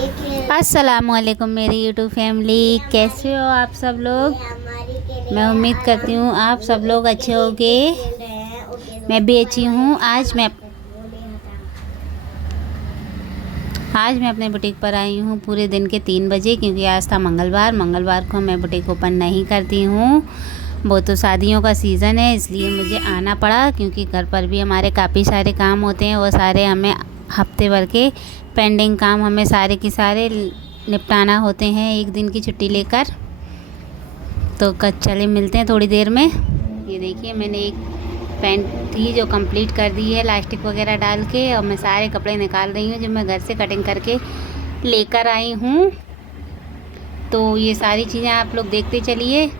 अस्सलामुअलैकुम मेरी YouTube family, कैसे हो आप सब लोग। मैं उम्मीद करती हूँ आप सब लोग अच्छे होंगे। मैं भी अच्छी हूँ। आज मैं अपने बुटीक पर आई हूँ पूरे दिन के 3 बजे, क्योंकि आज था मंगलवार को मैं बुटीक ओपन नहीं करती हूँ। वो तो शादियों का सीज़न है, इसलिए मुझे आना पड़ा, क्योंकि घर पर भी हमारे काफ़ी सारे काम होते हैं। वो सारे हमें हफ्ते भर के पेंडिंग काम हमें सारे के सारे निपटाना होते हैं एक दिन की छुट्टी लेकर। तो चले मिलते हैं थोड़ी देर में। ये देखिए, मैंने एक पैंट थी जो कंप्लीट कर दी है इलास्टिक वगैरह डाल के, और मैं सारे कपड़े निकाल रही हूँ जो मैं घर से कटिंग करके लेकर आई हूँ। तो ये सारी चीज़ें आप लोग देखते चलिए,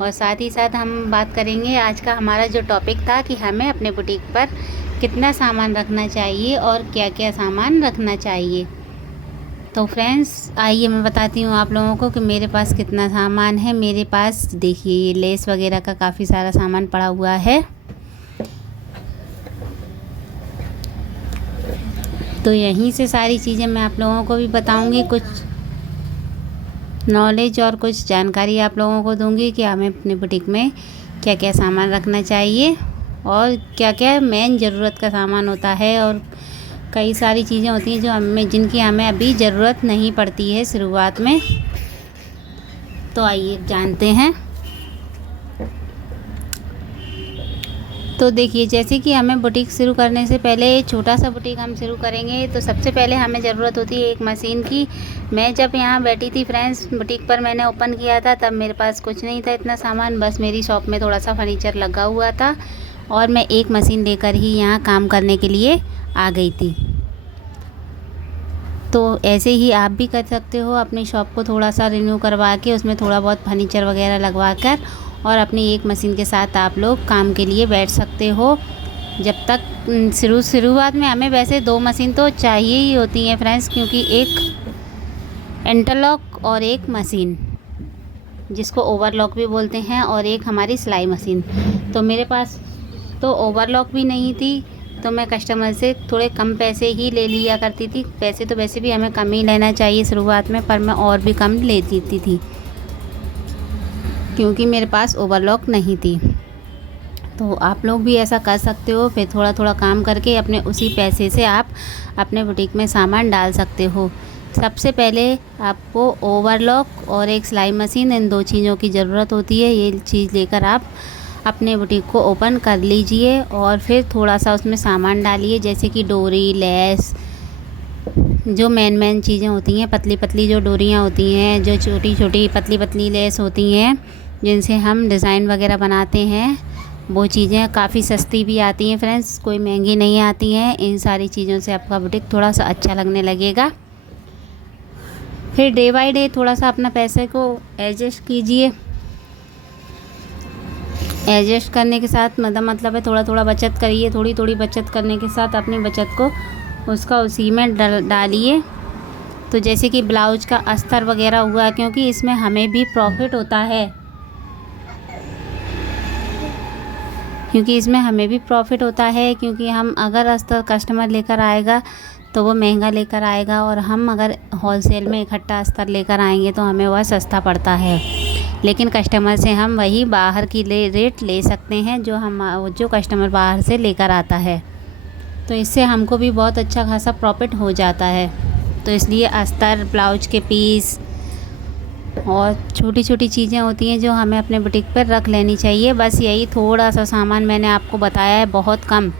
और साथ ही साथ हम बात करेंगे आज का हमारा जो टॉपिक था कि हमें अपने बुटीक पर कितना सामान रखना चाहिए और क्या क्या सामान रखना चाहिए। तो फ्रेंड्स, आइए मैं बताती हूँ आप लोगों को कि मेरे पास कितना सामान है। मेरे पास देखिए, ये लेस वगैरह का काफ़ी सारा सामान पड़ा हुआ है। तो यहीं से सारी चीज़ें मैं आप लोगों को भी बताऊँगी, कुछ नॉलेज और कुछ जानकारी आप लोगों को दूंगी कि हमें अपने बुटीक में क्या क्या सामान रखना चाहिए और क्या क्या मेन ज़रूरत का सामान होता है, और कई सारी चीज़ें होती हैं जो जिनकी हमें अभी ज़रूरत नहीं पड़ती है शुरुआत में। तो आइए जानते हैं। तो देखिए, जैसे कि हमें बुटीक शुरू करने से पहले छोटा सा बुटीक हम शुरू करेंगे, तो सबसे पहले हमें ज़रूरत होती है एक मशीन की। मैं जब यहाँ बैठी थी फ्रेंड्स, बुटीक पर मैंने ओपन किया था, तब मेरे पास कुछ नहीं था इतना सामान। बस मेरी शॉप में थोड़ा सा फर्नीचर लगा हुआ था, और मैं एक मशीन लेकर ही यहाँ काम करने के लिए आ गई थी। तो ऐसे ही आप भी कर सकते हो, अपनी शॉप को थोड़ा सा रिन्यू करवा के उसमें थोड़ा बहुत फर्नीचर वगैरह लगवा कर, और अपनी एक मशीन के साथ आप लोग काम के लिए बैठ सकते हो। जब तक शुरुआत में हमें वैसे 2 मशीन तो चाहिए ही होती हैं फ्रेंड्स, क्योंकि एक इंटरलॉक और एक मशीन जिसको ओवरलॉक भी बोलते हैं, और एक हमारी सिलाई मशीन। तो मेरे पास तो ओवरलॉक भी नहीं थी, तो मैं कस्टमर से थोड़े कम पैसे ही ले लिया करती थी। पैसे तो वैसे भी हमें कम ही लेना चाहिए शुरुआत में, पर मैं और भी कम ले देती थी क्योंकि मेरे पास ओवरलॉक नहीं थी। तो आप लोग भी ऐसा कर सकते हो, फिर थोड़ा थोड़ा काम करके अपने उसी पैसे से आप अपने बुटीक में सामान डाल सकते हो। सबसे पहले आपको ओवरलॉक और एक सिलाई मशीन, इन 2 चीज़ों की ज़रूरत होती है। ये चीज़ लेकर आप अपने बुटीक को ओपन कर लीजिए, और फिर थोड़ा सा उसमें सामान डालिए, जैसे कि डोरी, लेस, जो मेन चीज़ें होती हैं, पतली पतली जो डोरियाँ होती हैं, जो छोटी छोटी पतली पतली लेस होती हैं, जिनसे हम डिज़ाइन वगैरह बनाते हैं, वो चीज़ें काफ़ी सस्ती भी आती हैं फ्रेंड्स, कोई महंगी नहीं आती हैं। इन सारी चीज़ों से आपका बुटीक थोड़ा सा अच्छा लगने लगेगा। फिर डे बाय डे थोड़ा सा अपना पैसे को एडजस्ट कीजिए। एडजस्ट करने के साथ मतलब है थोड़ा थोड़ा बचत करिए। थोड़ी थोड़ी बचत करने के साथ अपनी बचत को उसका उसी में डालिए। तो जैसे कि ब्लाउज का अस्तर वगैरह हुआ, क्योंकि इसमें हमें भी प्रॉफिट होता है, क्योंकि हम अगर अस्तर कस्टमर लेकर आएगा तो वो महंगा लेकर आएगा, और हम अगर होलसेल में इकट्ठा अस्तर लेकर आएंगे तो हमें वह सस्ता पड़ता है। लेकिन कस्टमर से हम वही बाहर की रेट ले सकते हैं जो कस्टमर बाहर से लेकर आता है। तो इससे हमको भी बहुत अच्छा खासा प्रॉफिट हो जाता है। तो इसलिए अस्तर, ब्लाउज के पीस और छोटी छोटी चीज़ें होती हैं जो हमें अपने बुटीक पर रख लेनी चाहिए। बस यही थोड़ा सा सामान मैंने आपको बताया है, बहुत कम।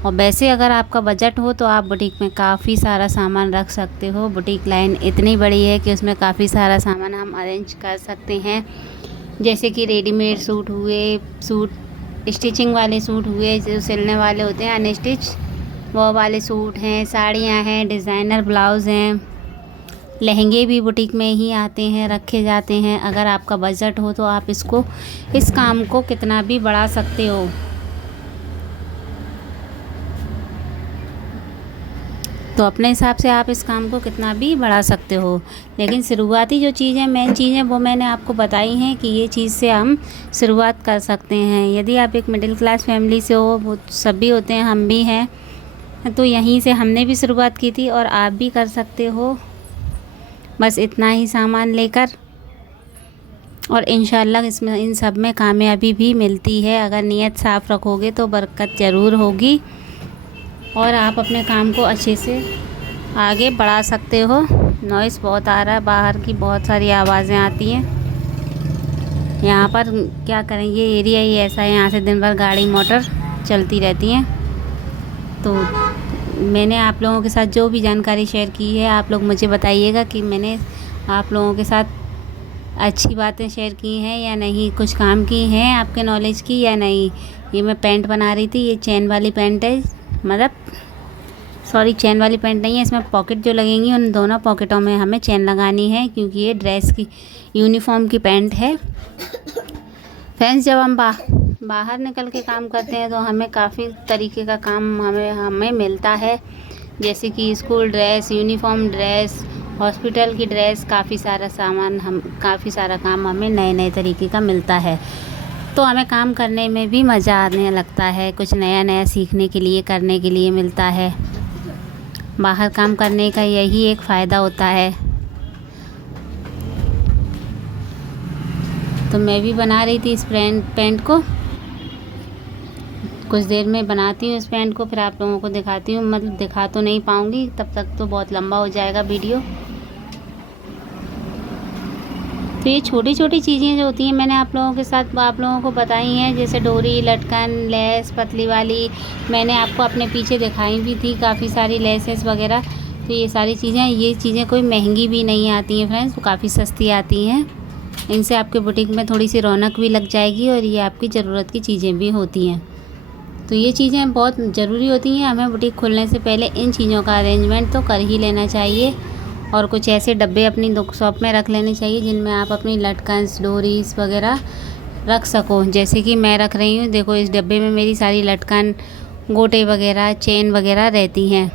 और वैसे अगर आपका बजट हो तो आप बुटीक में काफ़ी सारा सामान रख सकते हो। बुटीक लाइन इतनी बड़ी है कि उसमें काफ़ी सारा सामान हम अरेंज कर सकते हैं, जैसे कि रेडीमेड सूट हुए, स्टिचिंग वाले सूट हुए, जो सिलने वाले होते हैं अनस्टिच, वो वाले सूट हैं, साड़ियाँ हैं, डिज़ाइनर ब्लाउज़ हैं, लहंगे भी बुटीक में ही आते हैं, रखे जाते हैं। अगर आपका बजट हो तो आप इस काम को कितना भी बढ़ा सकते हो। तो अपने हिसाब से आप इस काम को कितना भी बढ़ा सकते हो। लेकिन शुरुआती जो चीज़ें, मेन चीज़ें, वो मैंने आपको बताई हैं कि ये चीज़ से हम शुरुआत कर सकते हैं। यदि आप एक मिडिल क्लास फैमिली से हो, वो सभी होते हैं, हम भी हैं, तो यहीं से हमने भी शुरुआत की थी, और आप भी कर सकते हो। बस इतना ही सामान लेकर, और इंशाल्लाह इसमें इन सब में कामयाबी भी मिलती है। अगर नीयत साफ़ रखोगे तो बरकत ज़रूर होगी और आप अपने काम को अच्छे से आगे बढ़ा सकते हो। नॉइस बहुत आ रहा है, बाहर की बहुत सारी आवाज़ें आती हैं। यहाँ पर क्या करें, ये एरिया ही ऐसा है, यहाँ से दिन भर गाड़ी मोटर चलती रहती हैं। तो मैंने आप लोगों के साथ जो भी जानकारी शेयर की है, आप लोग मुझे बताइएगा कि मैंने आप लोगों के साथ अच्छी बातें शेयर की हैं या नहीं, कुछ काम की हैं आपके नॉलेज की या नहीं। ये मैं पैंट बना रही थी, ये चैन वाली पैंट है, मतलब सॉरी चैन वाली पैंट नहीं है, इसमें पॉकेट जो लगेंगी उन दोनों पॉकेटों में हमें चैन लगानी है, क्योंकि ये ड्रेस की यूनिफॉर्म की पैंट है। फ्रेंड्स, जब हम बाहर निकल के काम करते हैं तो हमें काफ़ी तरीके का काम हमें मिलता है, जैसे कि school dress, uniform dress, hospital की ड्रेस, काफ़ी सारा काम हमें नए नए तरीके का मिलता है। तो हमें काम करने में भी मज़ा आने लगता है, कुछ नया नया सीखने के लिए, करने के लिए मिलता है। बाहर काम करने का यही एक फ़ायदा होता है। तो मैं भी बना रही थी इस पैंट को, कुछ देर में बनाती हूँ इस पैंट को, फिर आप लोगों को दिखाती हूँ। मतलब दिखा तो नहीं पाऊँगी, तब तक तो बहुत लंबा हो जाएगा वीडियो। तो ये छोटी छोटी चीज़ें जो होती हैं मैंने आप लोगों को बताई हैं, जैसे डोरी, लटकन, लेस पतली वाली मैंने आपको अपने पीछे दिखाई भी थी, काफ़ी सारी लेसेस वगैरह। तो ये सारी चीज़ें कोई महंगी भी नहीं आती हैं फ्रेंड्स, तो काफ़ी सस्ती आती हैं। इनसे आपके बुटीक में थोड़ी सी रौनक भी लग जाएगी और ये आपकी ज़रूरत की चीज़ें भी होती हैं। तो ये चीज़ें बहुत ज़रूरी होती हैं, हमें बुटीक खोलने से पहले इन चीज़ों का अरेंजमेंट तो कर ही लेना चाहिए। और कुछ ऐसे डब्बे अपनी शॉप में रख लेने चाहिए जिनमें आप अपनी लटकन्स, डोरीज वगैरह रख सको। जैसे कि मैं रख रही हूँ, देखो इस डब्बे में मेरी सारी लटकन, गोटे वगैरह, चेन वगैरह रहती हैं।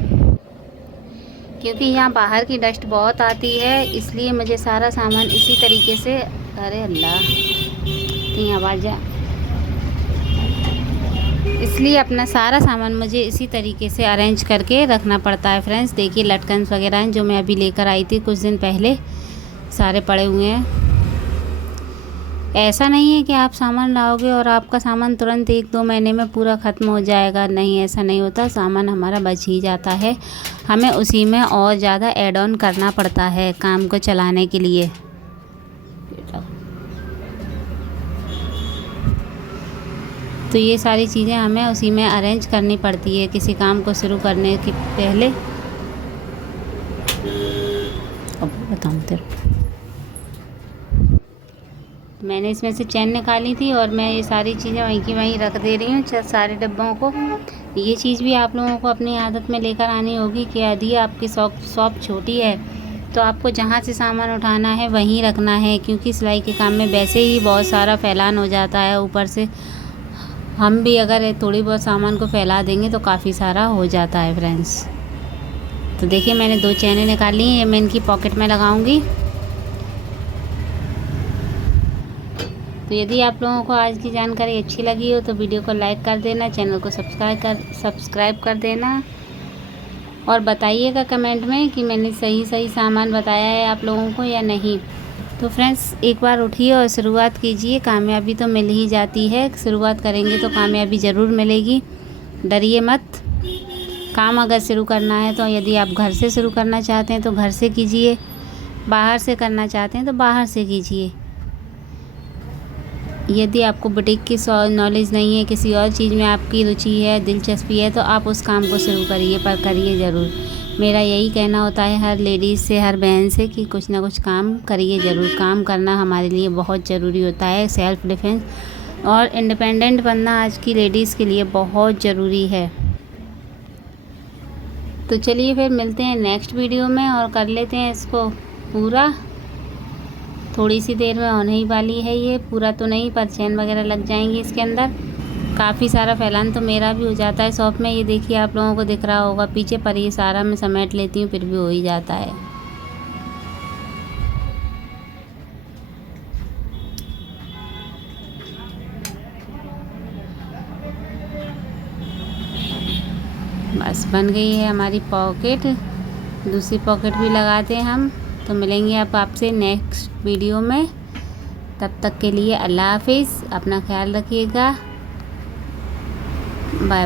क्योंकि यहाँ बाहर की डस्ट बहुत आती है, इसलिए मुझे सारा सामान इसी तरीके से, अरे अल्लाह इतनी आवाज़ है, इसलिए अपना सारा सामान मुझे इसी तरीके से अरेंज करके रखना पड़ता है। फ्रेंड्स, देखिए लटकन्स वगैरह हैं जो मैं अभी लेकर आई थी कुछ दिन पहले, सारे पड़े हुए हैं। ऐसा नहीं है कि आप सामान लाओगे और आपका सामान तुरंत 1-2 महीने में पूरा ख़त्म हो जाएगा, नहीं ऐसा नहीं होता। सामान हमारा बच ही जाता है, हमें उसी में और ज़्यादा ऐड ऑन करना पड़ता है काम को चलाने के लिए। तो ये सारी चीज़ें हमें उसी में अरेंज करनी पड़ती है किसी काम को शुरू करने के पहले। अब बताऊँ तेरे, मैंने इसमें से चैन निकाली थी और मैं ये सारी चीज़ें वहीं की वहीं रख दे रही हूँ सारे डब्बों को। ये चीज़ भी आप लोगों को अपनी आदत में लेकर आनी होगी कि यदि आपकी शॉप छोटी है तो आपको जहाँ से सामान उठाना है वहीं रखना है, क्योंकि सिलाई के काम में वैसे ही बहुत सारा फैलान हो जाता है। ऊपर से हम भी अगर थोड़ी बहुत सामान को फैला देंगे तो काफ़ी सारा हो जाता है फ्रेंड्स। तो देखिए मैंने 2 चैनें निकाली हैं, ये मैं इनकी पॉकेट में लगाऊंगी। तो यदि आप लोगों को आज की जानकारी अच्छी लगी हो तो वीडियो को लाइक कर देना, चैनल को सब्सक्राइब कर देना और बताइएगा कमेंट में कि मैंने सही सामान बताया है आप लोगों को या नहीं। तो फ्रेंड्स, एक बार उठिए और शुरुआत कीजिए, कामयाबी तो मिल ही जाती है। शुरुआत करेंगे तो कामयाबी ज़रूर मिलेगी, डरिए मत। काम अगर शुरू करना है तो यदि आप घर से शुरू करना चाहते हैं तो घर से कीजिए, बाहर से करना चाहते हैं तो बाहर से कीजिए। यदि आपको बुटीक की नॉलेज नहीं है, किसी और चीज़ में आपकी रुचि है, दिलचस्पी है, तो आप उस काम को शुरू करिए, पर करिए ज़रूर। मेरा यही कहना होता है हर लेडीज़ से, हर बहन से कि कुछ ना कुछ काम करिए ज़रूर। काम करना हमारे लिए बहुत ज़रूरी होता है। सेल्फ़ डिफेंस और इंडिपेंडेंट बनना आज की लेडीज़ के लिए बहुत ज़रूरी है। तो चलिए फिर मिलते हैं नेक्स्ट वीडियो में और कर लेते हैं इसको पूरा। थोड़ी सी देर में होने ही वाली है, ये पूरा तो नहीं पर चैन वगैरह लग जाएंगी इसके अंदर। काफ़ी सारा फैलान तो मेरा भी हो जाता है शॉप में, ये देखिए आप लोगों को दिख रहा होगा पीछे, पर ये सारा मैं समेट लेती हूँ फिर भी हो ही जाता है। बस बन गई है हमारी पॉकेट। दूसरी पॉकेट भी लगाते हैं हम। तो मिलेंगे अब आपसे नेक्स्ट वीडियो में। तब तक के लिए अल्लाह हाफिज़, अपना ख्याल रखिएगा, बाय।